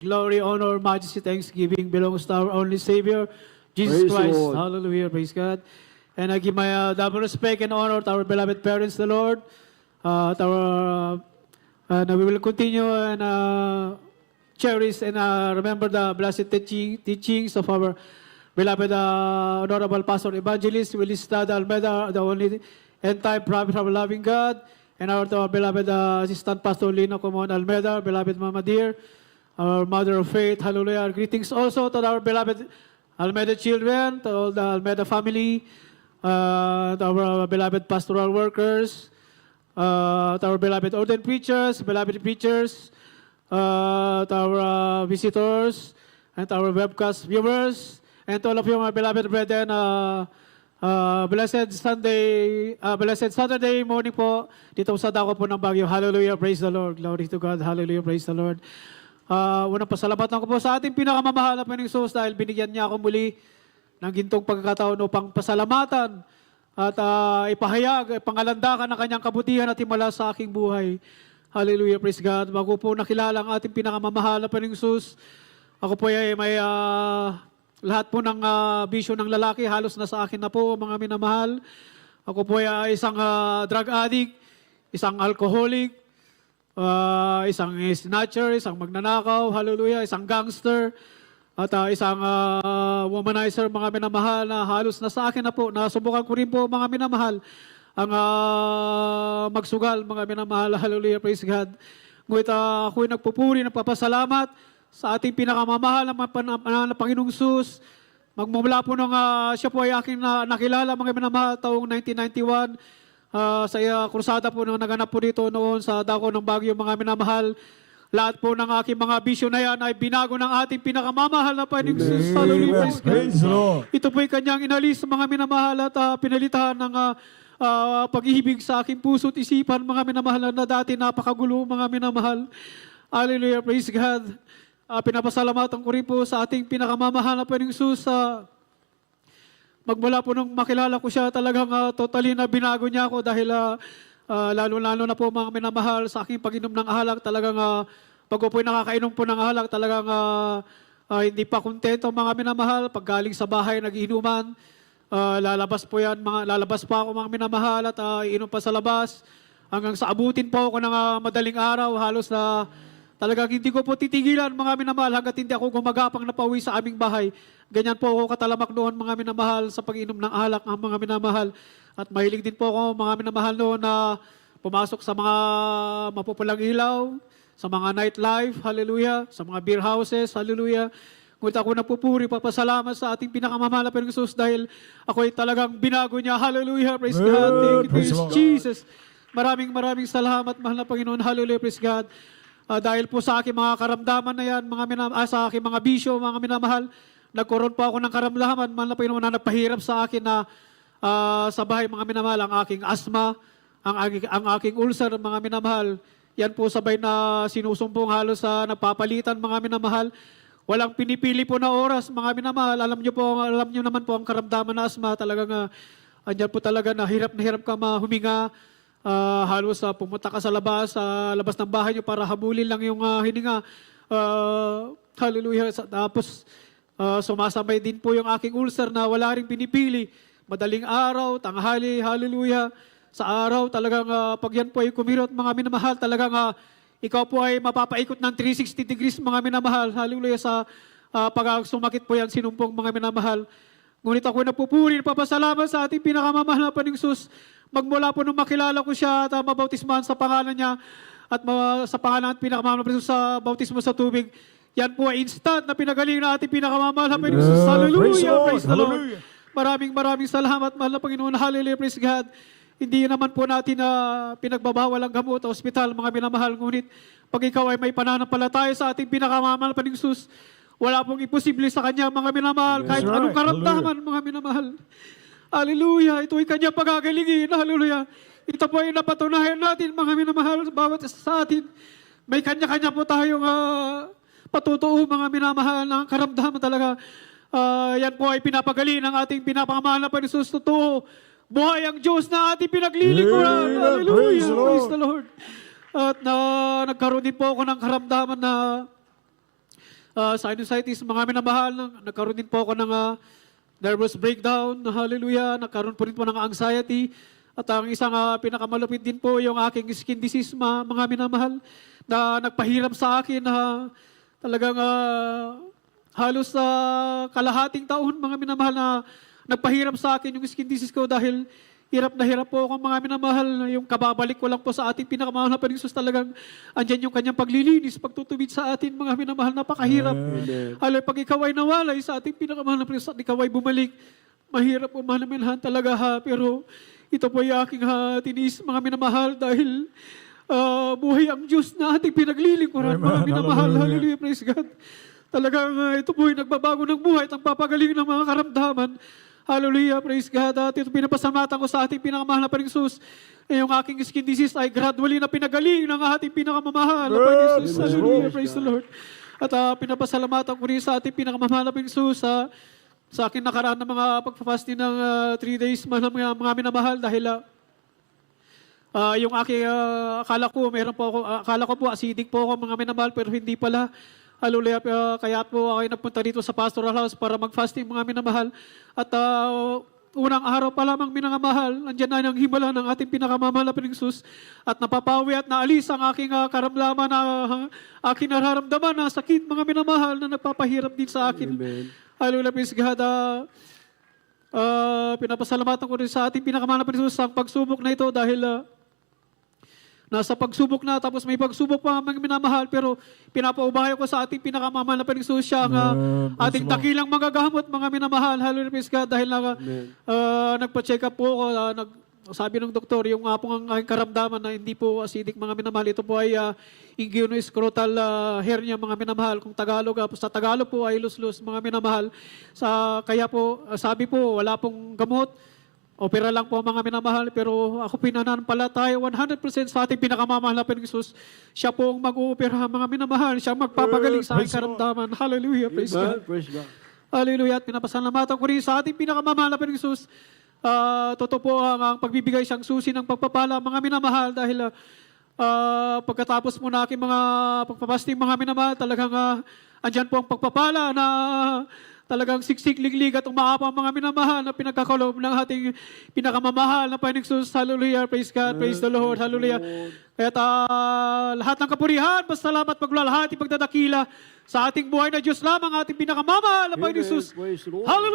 Glory, honor, majesty, thanksgiving belongs to our only Savior, Jesus Praise the Christ. Lord. Hallelujah, praise God. And I give my double respect and honor to our beloved parents, the Lord. And we will continue and cherish and remember the blessed teachings of our beloved Honorable Pastor Evangelist Willis Tada Almeida, the only end-time prophet of our loving God, and our beloved Assistant Pastor Lino Comon Almeida, beloved Mama Dear, our Mother of Faith. Hallelujah. Our greetings also to our beloved Almeida children, to all the Almeida family, to our beloved pastoral workers, to our beloved ordained preachers, to our visitors, and to our webcast viewers, and to all of you, my beloved brethren, blessed Saturday morning po dito sa dako po ng Baguio. Hallelujah, praise the Lord. Glory to God. Hallelujah, praise the Lord. Unang pasalamatan ko po sa ating pinakamamahal na Panginoong Hesus dahil binigyan niya ako muli ng gintong pagkakataon upang pasalamatan at ipahayag, pangalandakan ang kanyang kabutihan at himala sa aking buhay. Hallelujah, praise God. Bago po nakilala ang ating pinakamamahal na Panginoong Hesus, ako po ay may lahat po ng bisyo ng lalaki, halos na sa akin na po, mga minamahal. Ako po ay isang drug addict, isang alcoholic, isang snatcher, isang magnanakaw, hallelujah, isang gangster, at isang womanizer, mga minamahal, na halos na sa akin na po. Nasubukan ko rin po, mga minamahal, ang magsugal, mga minamahal, hallelujah, praise God. Ngunit ako'y nagpupuri, nagpapasalamat sa ating pinakamamahal na Panginoong Hesus. Magmumula po nung siya po ay aking nakilala, mga minamahal, taong 1991, sa krusada po nung naganap po dito noon sa dako ng Baguio, mga minamahal. Lahat po ng aking mga bisyo na yan ay binago ng ating pinakamamahal na Panginoong Hesus. Hallelujah, praise God. Ito po ay kanyang inalis, mga minamahal, at pinalitan ng pag-ibig sa aking puso at isipan, mga minamahal, na dati napakagulo, mga minamahal. Hallelujah, praise God. Pinapasalamatan ko rin po sa ating pinakamamahal na Panginoong Hesus. Magmula po nung makilala ko siya, talagang totally na binago niya ako dahil lalo-lalo na po, mga minamahal, sa aking pag-inom ng alak, talagang pag po'y nakakainom po ng alak, talagang hindi pa kontento, mga minamahal. Pag galing sa bahay, nagiinuman, lalabas pa ako, mga minamahal, at iinom pa sa labas hanggang sa abutin po ako ng madaling araw, halos na talagang hindi ko po titigilan, mga minamahal, hanggat hindi ako gumagapang na pauwi sa aming bahay. Ganyan po ako katalamak noon, mga minamahal, sa pag-inom ng alak, mga minamahal. At mahilig din po ako, mga minamahal, noon na pumasok sa mga mapupulang ilaw, sa mga nightlife, hallelujah, sa mga beer houses, hallelujah. Ngunit ako nagpupuri, papasalamat sa ating pinakamamahal na Panginoong Hesus dahil ako ay talagang binago niya. Hallelujah, praise God. Thank you, Jesus. Maraming salamat, mahal na Panginoon. Hallelujah, praise God. Dahil po sa aking mga karamdaman na yan, sa aking mga bisyo, mga minamahal, nagkaroon po ako ng karamdaman, mahal na Panginoon, na nagpahirap sa akin na sa bahay, mga minamahal, ang aking asthma, ang aking ulcer, mga minamahal. Yan po sabay na sinusumbong, halos sa nagpapalitan, mga minamahal. Walang pinipili po na oras, mga minamahal. Alam niyo naman po ang karamdaman na asthma, talagang andyan po talaga na hirap ka huminga. Halos pumunta ka sa labas ng bahay nyo para habulin lang yung hininga. Hallelujah. Tapos sumasabay din po yung aking ulcer na wala rin pinipili. Madaling araw, tanghali, hallelujah. Sa araw, talagang pag yan po ay kumirot, mga minamahal, talagang ikaw po ay mapapaikot ng 360 degrees, mga minamahal. Hallelujah. Sa pag sumakit po yan, sinumpong, mga minamahal. Ngunit ako napupuri, papasalamat sa ating pinakamamahal na Panginoong Hesus. Magmula po nung makilala ko siya at mabautismahan sa pangalan niya at sa pangalan at pinakamamahal na Panginoong Hesus sa bautismo sa tubig. Yan po ay instant na pinagaling na ating pinakamamahal na Panginoong Hesus. Hallelujah, praise the Lord. Maraming salamat, mahal na Panginoon. Hallelujah, praise God. Hindi naman po natin pinagbabawal ang gamot sa ospital, mga minamahal. Ngunit pag ikaw ay may pananampalataya sa ating pinakamamahal na Panginoong Hesus, wala pong imposible sa Kanya, mga minamahal. Kahit anong karamdaman, mga minamahal. Hallelujah. Ito ay Kanya pagagalingin. Hallelujah. Ito po ay napatunayan natin, mga minamahal, bawat isa sa atin. May kanya-kanya po tayong patutuo, mga minamahal, ng karamdaman talaga. Yan po ay pinapagaling ng ating pinakamahal na Panginoong Hesus. Totoo. Buhay ang Diyos na ating pinaglilingkuran. Hallelujah. Praise the Lord. At nagkaroon din po ako ng karamdaman na sinusitis, mga minamahal, nagkaroon din po ako ng nervous breakdown, hallelujah, nagkaroon po rin po ng anxiety, at ang isang pinakamalupit din po yung aking skin disease, mga minamahal, na nagpahiram sa akin na talagang halos sa kalahating taon, mga minamahal, na nagpahiram sa akin yung skin disease ko dahil hirap na hirap po ako, mga minamahal. Yung kababalik ko lang po sa ating pinakamahal na Panginoon, talagang andyan yung kanyang paglilinis, pagtutubid sa atin, mga minamahal, napakahirap. Halo, pag ikaw ay nawalay sa ating pinakamahal na Panginoon, at ikaw ay bumalik, mahirap po, mga minamahal, talaga pero ito po yung aking tinis, mga minamahal, dahil buhay ang Diyos na ating pinaglilingkuran, mga minamahal. Hallelujah, praise God. Talagang ito po yung nagbabago ng buhay at ang papagaling ng mga karamdaman. Hallelujah, praise God. At ito pinapasalamatan ko sa ating pinakamahal na Panginoon. Yung aking skin disease ay gradually na pinagaling ng ating pinakamamahal na Panginoon. Hallelujah, praise the Lord. At pinapasalamatan ko rin sa ating pinakamamahal na Panginoon sa akin nakaraan ng mga pagpapasting ng 3 days mga minamahal dahil yung aking akala ko po acidic po ako, mga minamahal, pero hindi pala. Hallelujah, kaya po ako nagpunta dito sa pastoral house para mag-fasting, mga minamahal. At unang araw pa lamang, minamahal, andyan na ang himala ng ating pinakamamahal na Panginoon, at napapawi at naalis ang aking karamdaman na aking nararamdaman na sakit, mga minamahal, na nagpapahirap din sa akin. Amen. Hallelujah, praise God. Pinapasalamatan ko rin sa ating pinakamahal na Panginoon sa pagsubok na ito dahil nasa pagsubok na, tapos may pagsubok pa, mga minamahal, pero pinapaubahay ko sa ating pinakamamahal na Panginoon siya ang ating dakilang magagamot, mga minamahal. Hallelujah, praise God, dahil nagpa-check up po ako, sabi ng doktor, yung nga po ang aking karamdaman na hindi po acidic, mga minamahal, ito po ay inguinoscrotal hernia, mga minamahal. Kung Tagalog, sa Tagalog po ay lus-lus, mga minamahal. Kaya po, sabi po, wala pong gamot, opera lang po, mga minamahal, pero ako pinanampalataya 100% sa ating pinakamamahal na Panginoon. Siya po ang mag-uopera, mga minamahal. Siya ang magpapagaling sa aking karamdaman. Hallelujah, praise God. Praise God. Hallelujah, at pinapasalamatan ko rin sa ating pinakamamahal na Panginoon. Totoo po ang pagbibigay siyang susi ng pagpapala, mga minamahal, dahil pagkatapos mo na aking mga pagpapasting, mga minamahal, talagang andyan po ang pagpapala na talagang siksik, liglig at umaapa ang mga minamahal na pinagkakaloob ng ating pinakamamahal na Panginoon. Hallelujah, praise God, praise the Lord, hallelujah. Kaya lahat ng kapurihan, pasalamat, paglalahati, pagdadakila sa ating buhay na Diyos lamang, ating pinakamamahal na Panginoon. Praise the Lord. Hallelujah.